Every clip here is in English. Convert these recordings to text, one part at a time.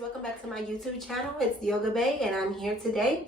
Welcome back to my YouTube channel. It's Yoga Bae, and I'm here today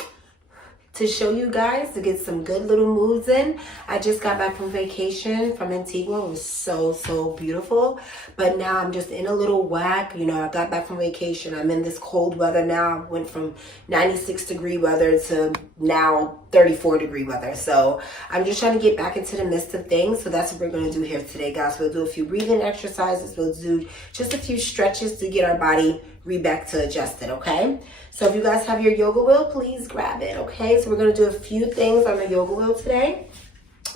to show you guys to get some good little moves in. I just got back from vacation from Antigua. It was so beautiful, but now I'm just in a little whack. You know, I got back from vacation. I'm in this cold weather now. I went from 96-degree weather to now 34-degree weather. So I'm just trying to get back into the midst of things. So that's what we're going to do here today, guys. We'll do a few breathing exercises. We'll do just a few stretches to get our body back to adjusted, okay? So if you guys have your yoga wheel, please grab it, okay? So we're going to do a few things on the yoga wheel today.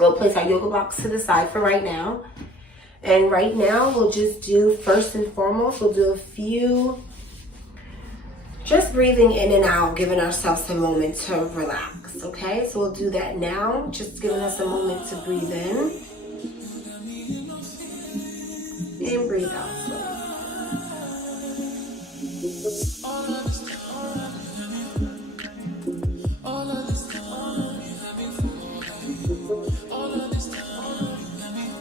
We'll place our yoga blocks to the side for right now. And right now, we'll just do, first and foremost, we'll do a few, just breathing in and out, giving ourselves a moment to relax, okay? So we'll do that now, just giving us a moment to breathe in. And breathe out slowly.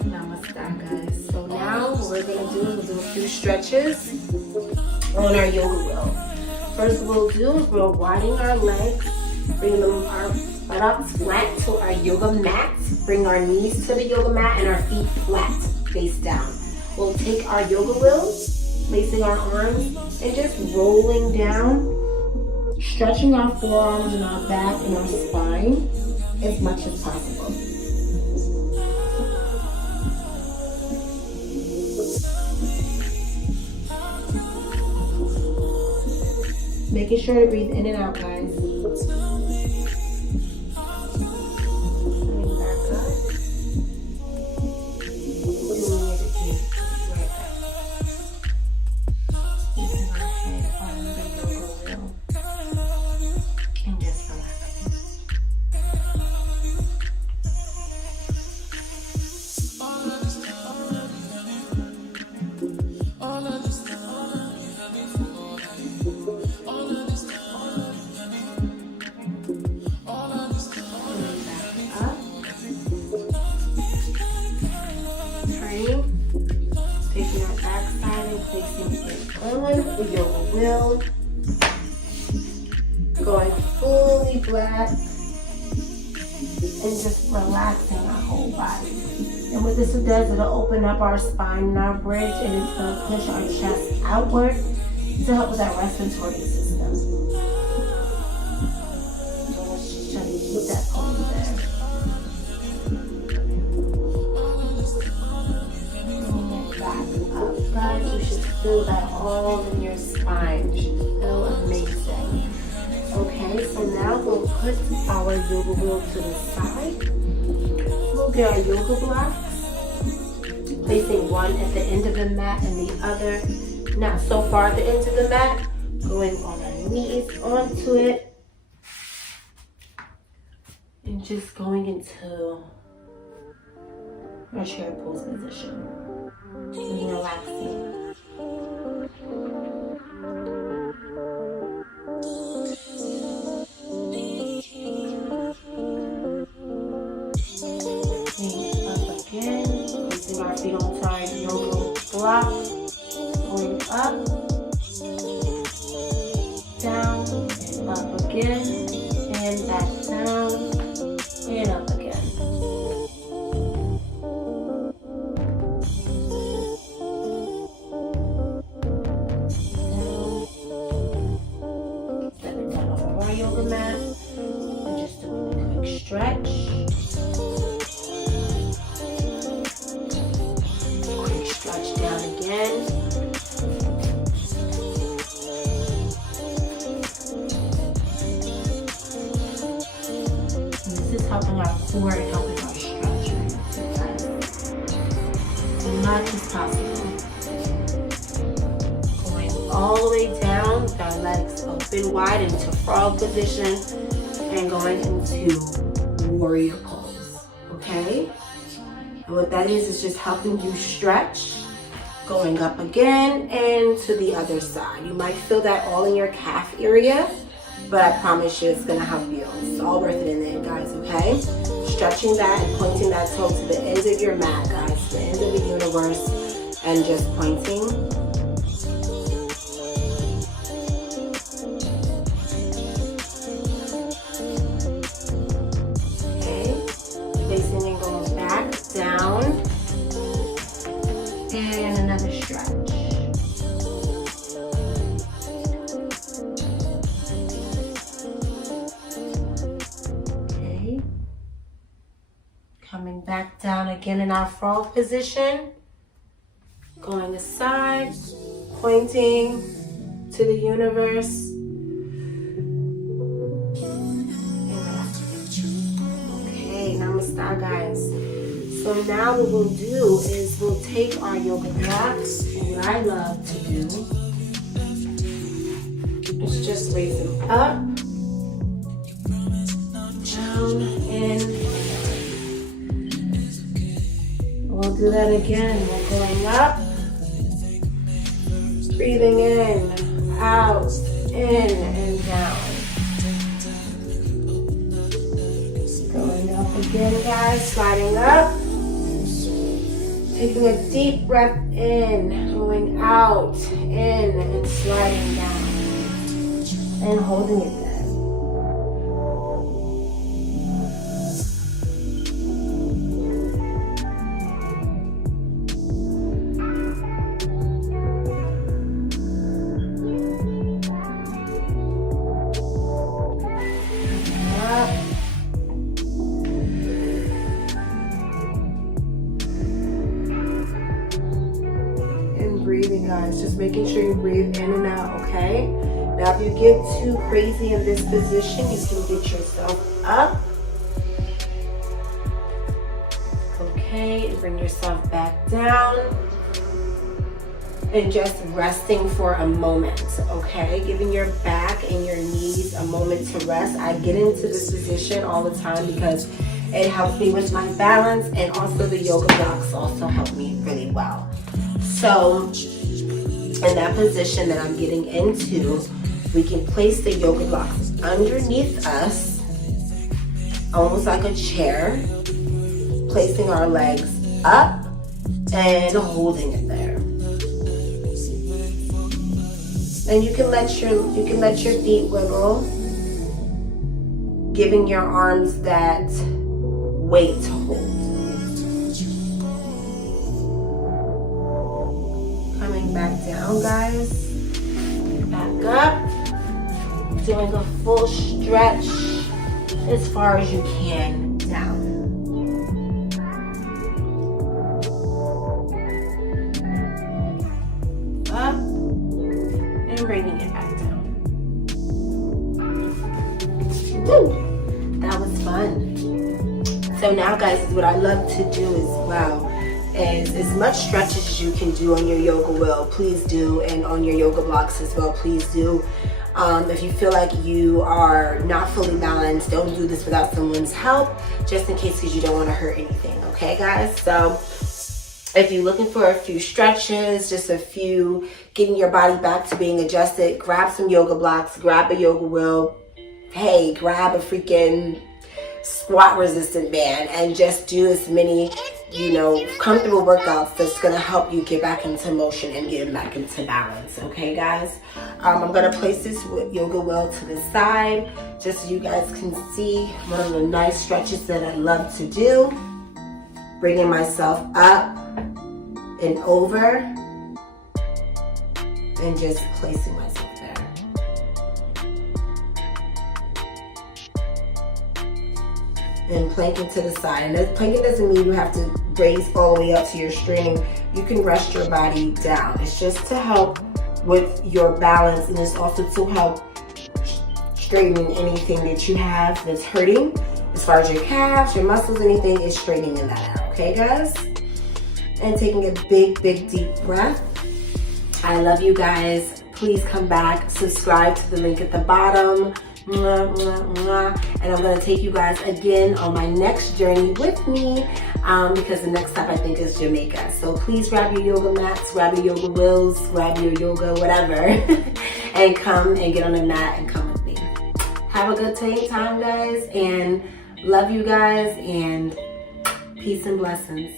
Namaste, guys. So now what we're going to do is we'll do a few stretches on our yoga wheel. First what we'll do is we're widening our legs, bring them our buttocks flat to our yoga mat, bring our knees to the yoga mat and our feet flat, face down. We'll take our yoga wheels, placing our arms and just rolling down, stretching our forearms and our back and our spine as much as possible. Making sure to breathe in and out, guys. Taking our backside and placing it on the yoga wheel. Going fully flat and just relaxing our whole body. And what this does, it'll open up our spine and our bridge, and it's going to push our chest outward to help with our respiratory system. So let's just try to keep that pose there. Guys, you should feel that all in your spine. You should feel amazing. Okay, so now we'll put our yoga wheel to the side. We'll get our yoga blocks, placing one at the end of the mat and the other not so far at the end of the mat, going on our knees onto it, and just going into our chair pose position. And relaxing. And up again, placing our feet onto our yoga block, going up, down, and up again, and back down, and up again. Yoga mat and just doing a quick stretch. Quick stretch down again. And this is helping our core and helping our stretch as much as possible. Going all the way down with our legs open wide into frog position and going into warrior pose, okay? And what that is just helping you stretch, going up again and to the other side. You might feel that all in your calf area, but I promise you it's gonna help you. It's all worth it in the end, guys, okay? Stretching that and pointing that toe to the end of your mat, guys, the end of the universe, and just pointing. Okay, placing and going back, down, and another stretch. Coming back down again in our frog position. Going aside, pointing to the universe. Okay, namaste, guys. So now what we'll do is we'll take our yoga blocks, and what I love to do is just raise them up, down, in. We'll do that again. We're going up, breathing in, out, in, and down. Going up again, guys, sliding up. Taking a deep breath in, going out, in, and sliding down. And holding it there. Breathing, guys, just making sure you breathe in and out, okay? Now if you get too crazy in this position, you can get yourself up, okay, and bring yourself back down, and just resting for a moment, okay? Giving your back and your knees a moment to rest. I get into this position all the time because it helps me with my balance, and also the yoga blocks also help me really well. So in that position that I'm getting into, we can place the yoga blocks underneath us, almost like a chair, placing our legs up and holding it there. And you can let your feet wiggle, giving your arms that weight to hold. Coming back down, guys. Back up. Doing a full stretch as far as you can down. Up and bringing it back down. Woo! That was fun. So now, guys, what I love to do as well is as much stretches as you can do on your yoga wheel, please do, and on your yoga blocks as well, please do. If you feel like you are not fully balanced, don't do this without someone's help, just in case, because you don't want to hurt anything, okay, guys? So if you're looking for a few stretches, just a few, getting your body back to being adjusted, grab some yoga blocks, grab a yoga wheel, hey, grab a freaking squat resistant band, and just do as many, comfortable workouts that's going to help you get back into motion and get back into balance, okay, guys? I'm going to place this yoga wheel to the side just so you guys can see one of the nice stretches that I love to do. Bringing myself up and over and just placing myself there. And planking to the side. And that planking doesn't mean you have to raise all the way up to your string. You can rest your body down. It's just to help with your balance, and it's also to help straightening anything that you have that's hurting. As far as your calves, your muscles, anything is straightening that out. Okay, guys? And taking a big, big, deep breath. I love you guys. Please come back. Subscribe to the link at the bottom. Mwah, mwah, mwah. And I'm going to take you guys again on my next journey with me because the next stop I think is Jamaica. So please grab your yoga mats, grab your yoga wheels, grab your yoga whatever and come and get on the mat and come with me. Have a good time, guys, and love you guys, and peace and blessings.